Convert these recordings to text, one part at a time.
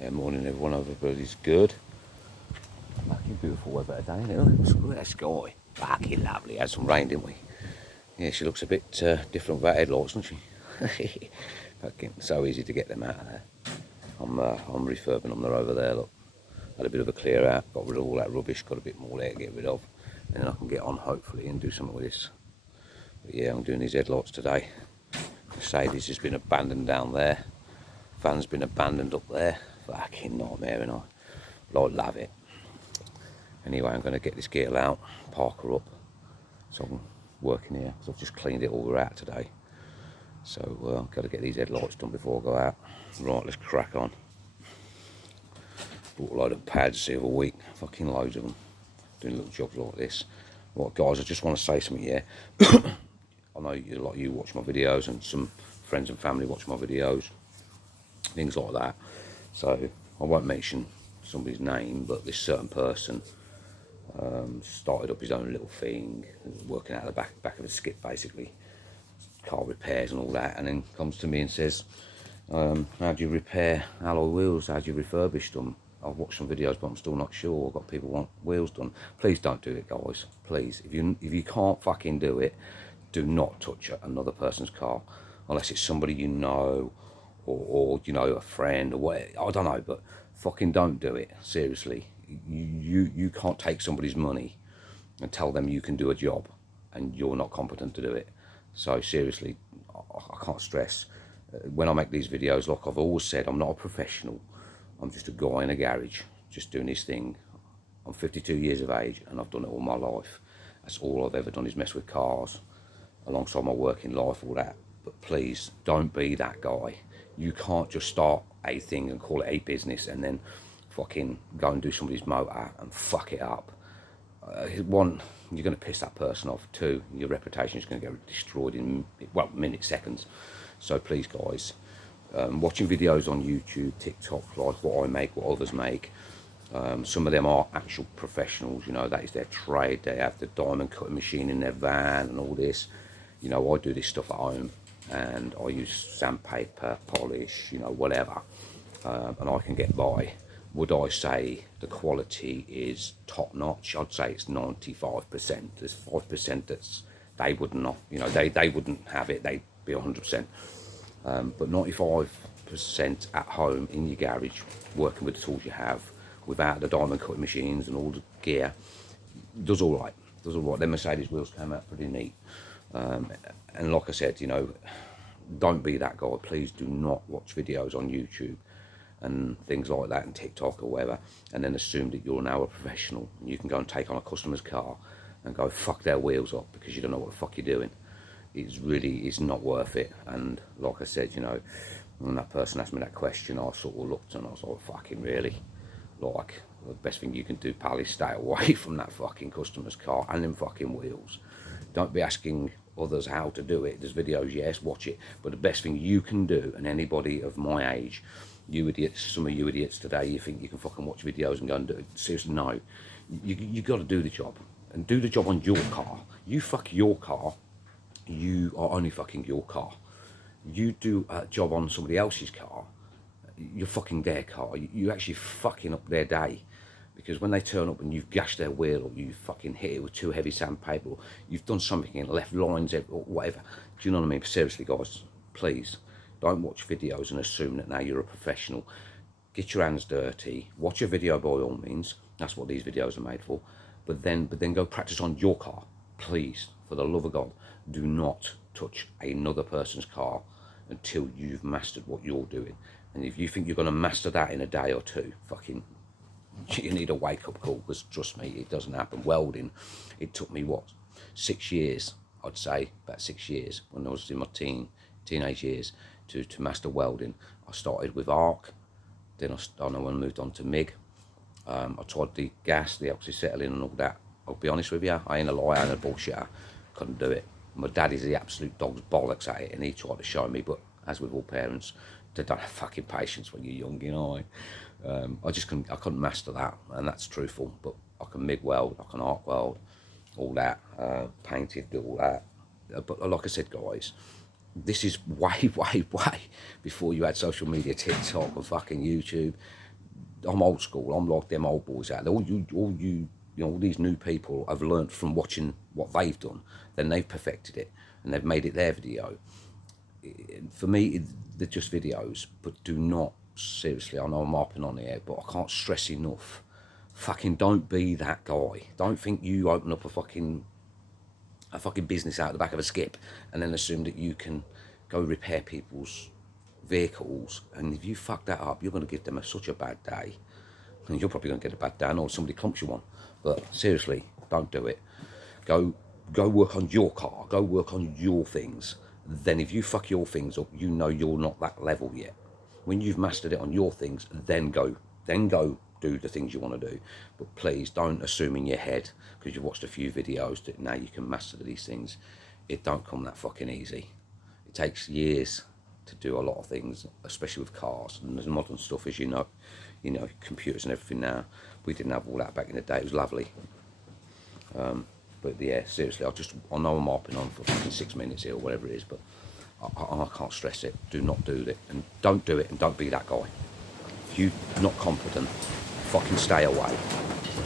Yeah, morning everyone, hope everybody's good. Fucking beautiful weather today, isn't it? Look at that sky. Fucking lovely. Had some rain, didn't we? Yeah, she looks a bit different without headlights, doesn't she? Fucking so easy to get them out of there. I'm refurbing them, they're over there, look. Had a bit of a clear out, got rid of all that rubbish, got a bit more there to get rid of. And then I can get on hopefully and do something with this. But yeah, I'm doing these headlights today. Mercedes has been abandoned down there. Van's been abandoned up there. Fucking nightmare, and I love it. Anyway, I'm going to get this girl out, park her up, so I'm working here, because I've just cleaned it all out today. So I've got to get these headlights done before I go out. Right, let's crack on. Bought a load of pads the other week, fucking loads of them, doing little jobs like this. Right guys, I just want to say something here. I know a lot of you watch my videos, and some friends and family watch my videos, things like that. So I won't mention somebody's name, but this certain person started up his own little thing, working out the back of a skip basically, car repairs and all that, and then comes to me and says, how do you repair alloy wheels, how do you refurbish them? I've watched some videos but I'm still not sure. I've got people want wheels done. Please don't do it, guys, please. If you can't fucking do it, do not touch another person's car, unless it's somebody you know, or you know, a friend or what, I don't know, but fucking don't do it, seriously. You can't take somebody's money and tell them you can do a job and you're not competent to do it. So seriously, I can't stress, when I make these videos, like I've always said, I'm not a professional. I'm just a guy in a garage, just doing this thing. I'm 52 years of age and I've done it all my life. That's all I've ever done is mess with cars, alongside my working life, all that. But please, don't be that guy. You can't just start a thing and call it a business and then fucking go and do somebody's motor and fuck it up. One, you're going to piss that person off. Two, your reputation is going to get destroyed in, well, minutes, seconds. So please guys, watching videos on YouTube, TikTok, like what I make, what others make, some of them are actual professionals, you know, that is their trade. They have the diamond cutting machine in their van and all this. You know, I do this stuff at home and I use sandpaper, polish, you know, whatever, and I can get by. Would I say the quality is top notch? I'd say it's 95%. There's 5% that's they wouldn't not, you know, they wouldn't have it. They'd be 100%. But 95% at home in your garage, working with the tools you have, without the diamond cutting machines and all the gear, does all right. Does all right. Them Mercedes wheels came out pretty neat. And like I said, you know, don't be that guy. Please do not watch videos on YouTube and things like that and TikTok or whatever, and then assume that you're now a professional and you can go and take on a customer's car and go fuck their wheels up because you don't know what the fuck you're doing. It's not worth it. And like I said, you know, when that person asked me that question, I sort of looked and I was like, fucking really? Like, the best thing you can do, pal, is stay away from that fucking customer's car and them fucking wheels. Don't be asking others how to do it. There's videos, yes, watch it, but the best thing you can do, and anybody of my age, you idiots, some of you idiots today, you think you can fucking watch videos and go and do it. Seriously, no. You got to do the job, and do the job on your car. You fuck your car, you are only fucking your car. You do a job on somebody else's car, you're fucking their car. You actually fucking up their day, because when they turn up and you've gashed their wheel, or you fucking hit it with too heavy sandpaper, or you've done something and left lines or whatever. Do you know what I mean? Seriously, guys, please don't watch videos and assume that now you're a professional. Get your hands dirty. Watch a video by all means. That's what these videos are made for. But then go practice on your car. Please, for the love of God, do not touch another person's car until you've mastered what you're doing. And if you think you're going to master that in a day or two, fucking, you need a wake-up call, because trust me, it doesn't happen. Welding, it took me, what, 6 years, I'd say, about 6 years, when I was in my teenage years, to master welding. I started with arc, then I moved on to MIG. I tried the gas, the oxyacetylene and all that. I'll be honest with you, I ain't a liar, I ain't a bullshitter, couldn't do it. My dad is the absolute dog's bollocks at it, and he tried to show me, but as with all parents, they don't have fucking patience when you're young, you know. I couldn't master that, and that's truthful. But I can MIG weld, I can arc weld, all that, painted, do all that. But like I said, guys, this is way before you had social media, TikTok and fucking YouTube. I'm old school. I'm like them old boys out there. All these new people have learnt from watching what they've done. Then they've perfected it and they've made it their video. For me, they're just videos, but do not, seriously, I know I'm harping on here, but I can't stress enough. Fucking don't be that guy. Don't think you open up a fucking business out the back of a skip and then assume that you can go repair people's vehicles, and if you fuck that up, you're going to give them such a bad day, and you're probably going to get a bad day, or somebody clumps you one. But seriously, don't do it. Go work on your car, go work on your things. Then if you fuck your things up, you know you're not that level yet. When you've mastered it on your things, then go do the things you want to do. But please don't assume in your head, because you've watched a few videos, that now you can master these things. It don't come that fucking easy. It takes years to do a lot of things, especially with cars and there's modern stuff, as you know, computers and everything now. We didn't have all that back in the day. It was lovely. But yeah, seriously, I know I'm harping on for fucking 6 minutes here or whatever it is, but I can't stress it. Do not do it, and don't do it, and don't be that guy. If you're not confident, fucking stay away.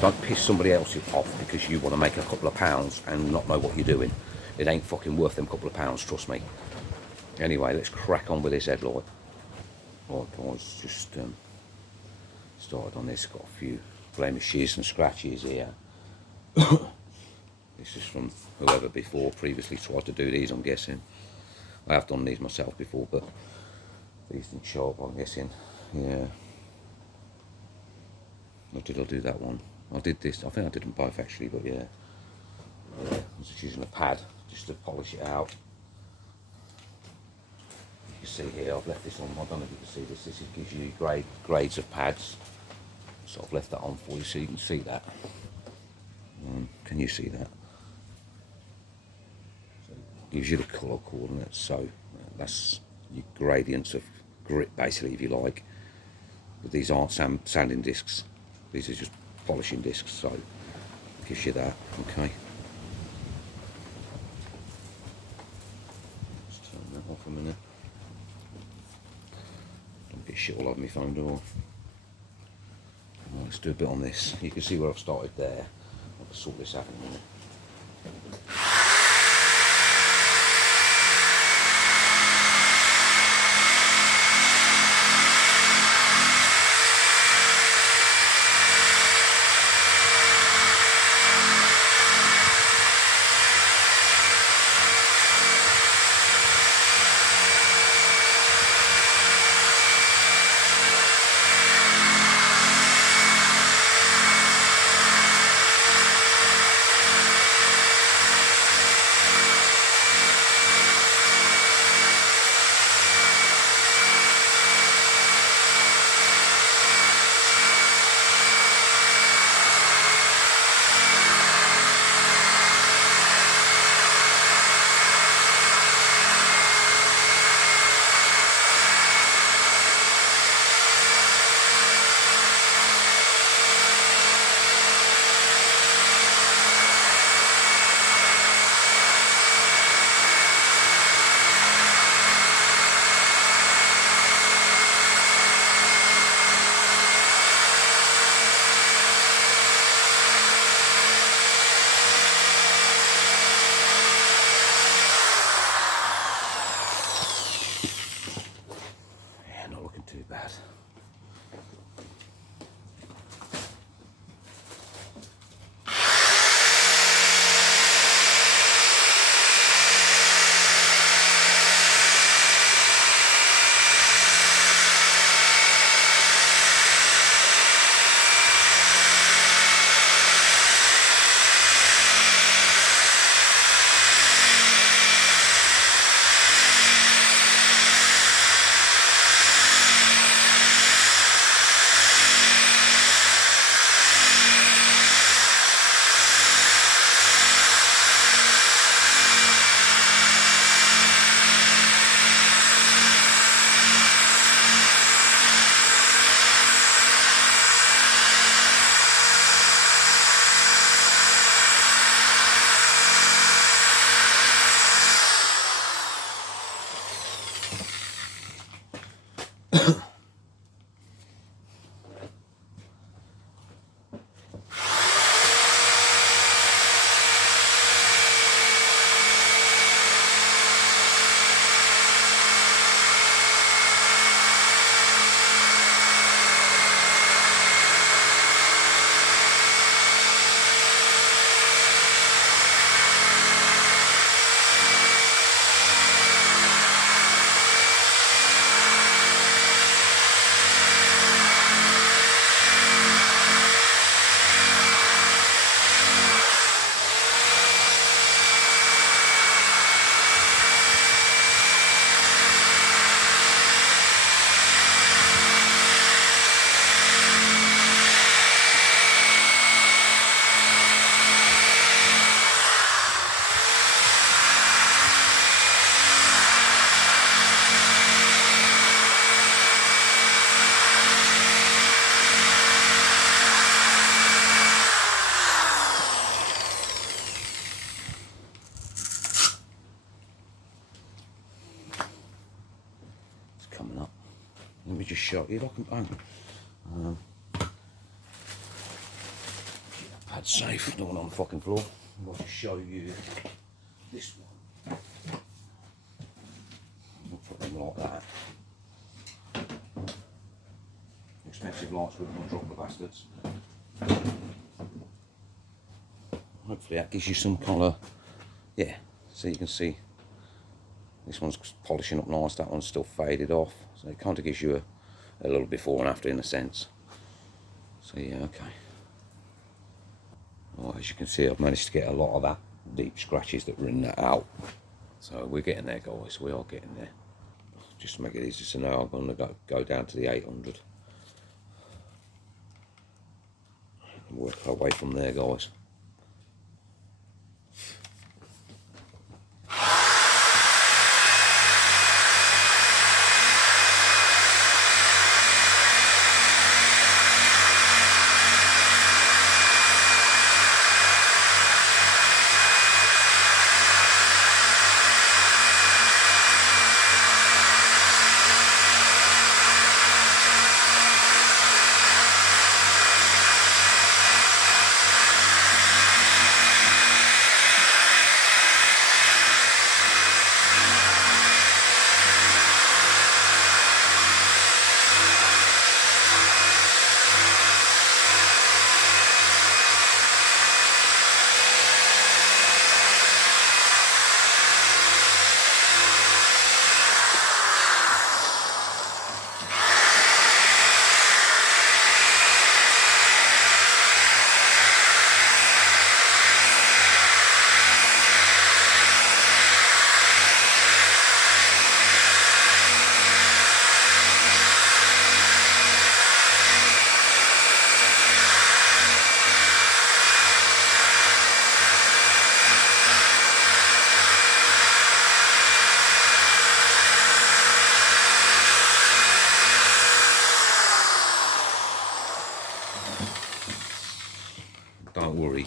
Don't piss somebody else off because you want to make a couple of pounds and not know what you're doing. It ain't fucking worth them couple of pounds, trust me. Anyway, let's crack on with this headlight. Right guys, just started on this, got a few blemishes and scratches here. This is from whoever previously tried to do these, I'm guessing. I have done these myself before, but these didn't show up, I'm guessing. Yeah. Or did I do that one? I did this, I think I did them both actually, but yeah. I was just using a pad just to polish it out. You can see here, I've left this on, I don't know if you can see this, this gives you grades of pads. So I've left that on for you so you can see that. Can you see that? So it gives you the colour coordinates, so that's your gradients of grit basically, if you like. But these aren't sanding discs, these are just polishing discs, so it gives you that, okay. Let's turn that off a minute. Don't get shit all over my phone door. Let's do a bit on this. You can see where I've started there. I'll sort this out in a minute. show you. If I can, pad safe, no one on the fucking floor. I'll just show you this one. We'll put them like that. Expensive lights, we won't drop the bastards. Hopefully that gives you some kind of, yeah, so you can see this one's polishing up nice, that one's still faded off, so it kind of gives you a little before and after in a sense. So yeah, okay. Well, as you can see, I've managed to get a lot of that deep scratches that were in that out. So we're getting there, guys, we are getting there. Just to make it easy to know, I'm going to go down to the 800. And work our way from there, guys. Don't worry,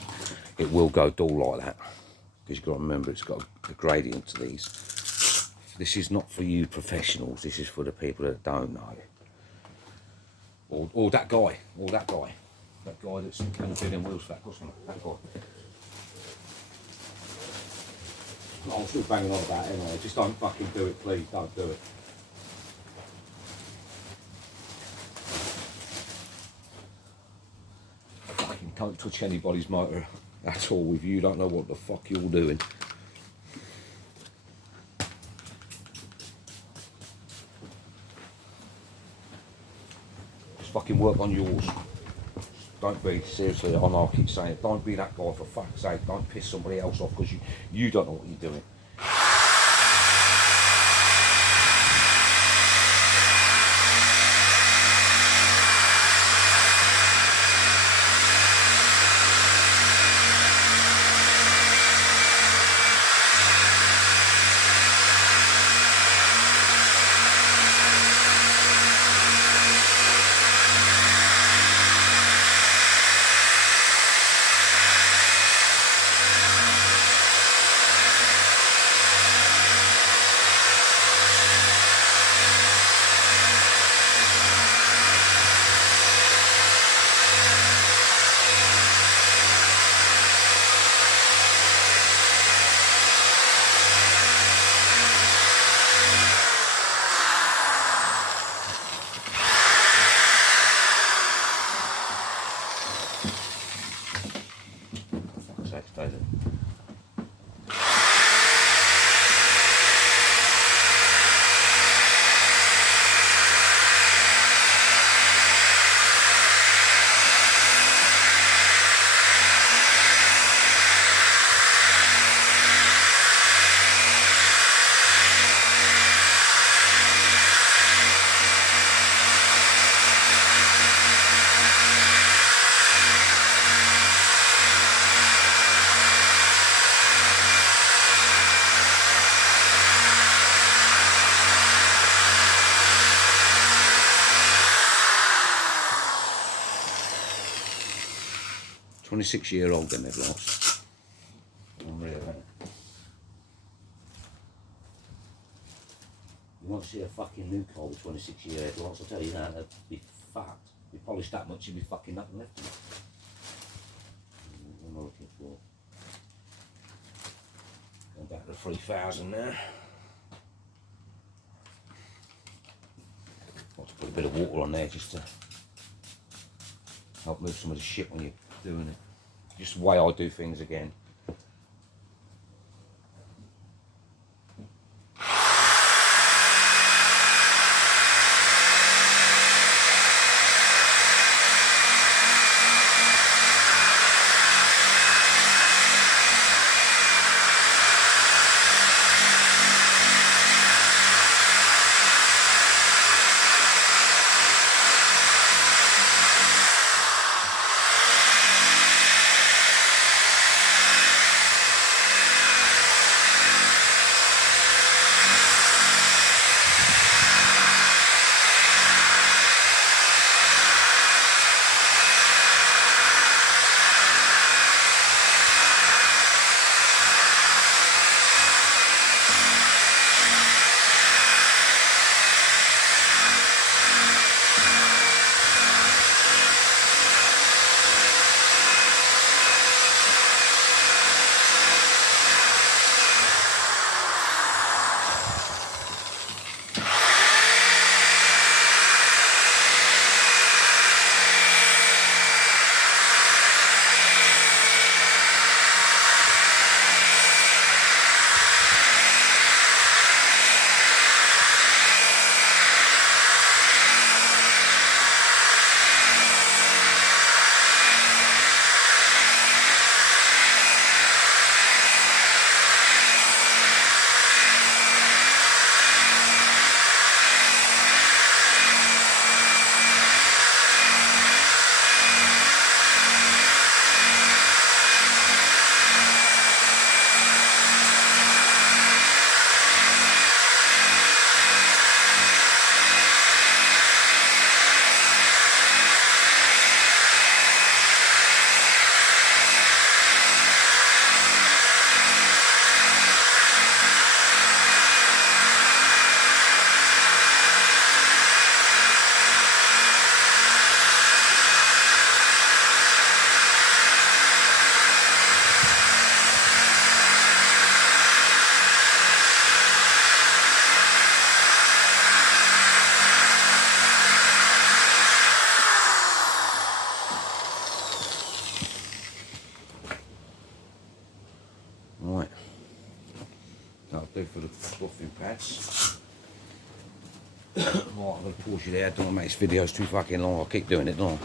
it will go dull like that, because you've got to remember it's got a gradient to these. This is not for you professionals, this is for the people that don't know. Or that guy, that guy that's kind of bidding wheels for that customer, that guy. I'm still banging on about it anyway, just don't fucking do it, please, don't do it. Don't touch anybody's motor at all if you don't know what the fuck you're doing. Just fucking work on yours. Don't be, seriously, I know I keep saying it, don't be that guy, for fuck's sake. Don't piss somebody else off because you don't know what you're doing. Stay there. "26-year-old then they've lost." Unreal, isn't it? You want to see a fucking new car with 26-year headlights, I'll tell you that, they'd be fucked. Be polished that much, you'd be fucking nothing left of it. What am I looking for? Going back to 3,000 now. Got to put a bit of water on there just to help move some of the shit when you're doing it. Just the way I do things again. Right, that'll do for the buffing pads. Right, I'm going to pause you there, don't want to make this videos too fucking long, I'll keep doing it, don't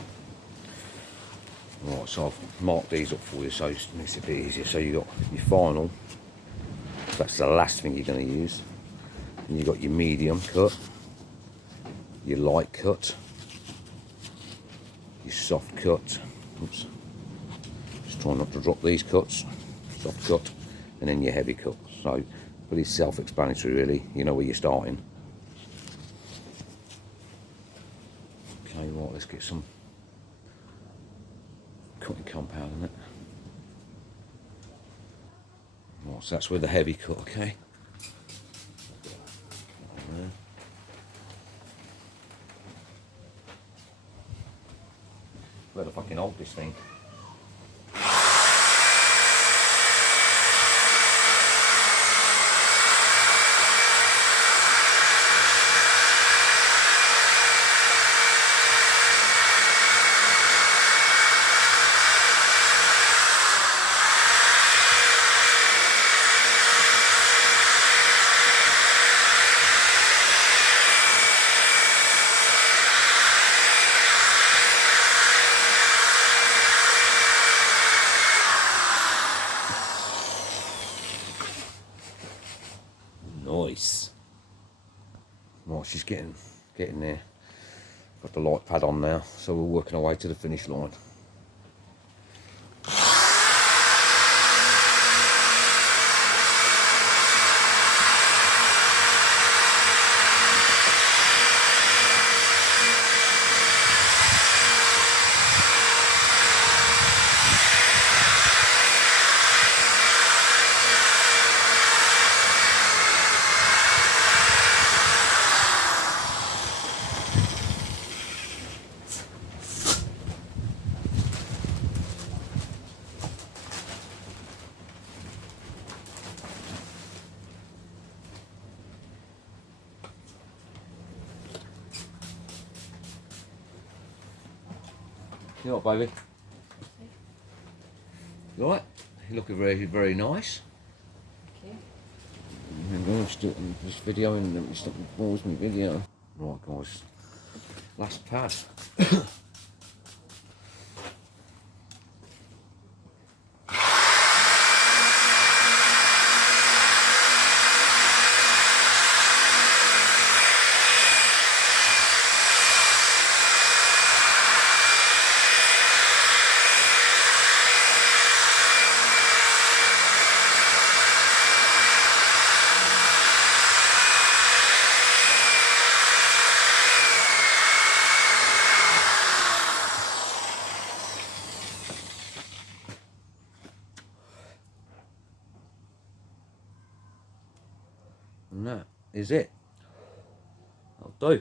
I? Right, so I've marked these up for you so it makes it a bit easier. So you've got your final, that's the last thing you're going to use. And you've got your medium cut, your light cut, your soft cut. Oops. Just try not to drop these cuts. Soft cut, and then your heavy cut. So pretty self-explanatory really, you know where you're starting. Okay, right, let's get some cutting compound in it. Right, so that's with the heavy cut, okay? Better fucking hold this thing. Nice. Right, she's getting there. Got the light pad on now, so we're working our way to the finish line. You all right, baby? You all right? You're looking very, very nice. Thank I'm just videoing, let me stop the pause my video. Right guys, last pad. And that is it. That'll do.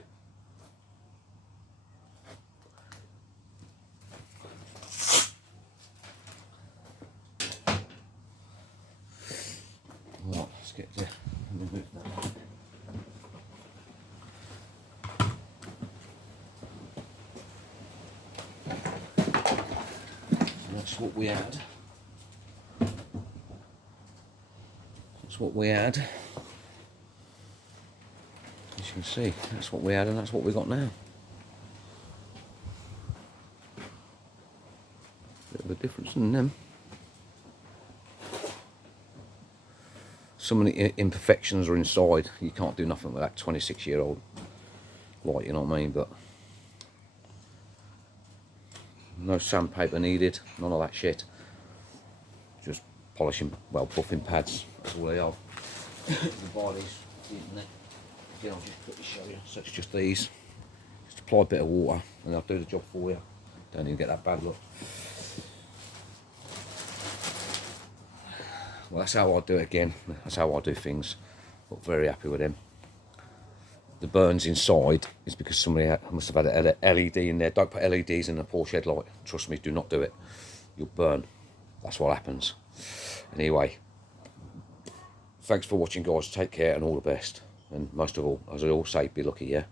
Right, let's get to move that. So that's what we had. That's what we had. As you can see, that's what we had and that's what we got now. Bit of a difference in them. Some of the imperfections are inside. You can't do nothing with that 26-year-old light, you know what I mean? But no sandpaper needed, none of that shit. Just polishing, well, buffing pads. That's all they are. You buy these on the internet. Again, I'll just quickly show you. So it's just these. Just apply a bit of water and they'll do the job for you. Don't even get that bad look. Well, that's how I do it again. That's how I do things. But very happy with them. The burns inside is because somebody must have had an LED in there. Don't put LEDs in a Porsche headlight. Trust me, do not do it. You'll burn. That's what happens. Anyway, thanks for watching, guys. Take care and all the best. And most of all, as I always say, be lucky, yeah?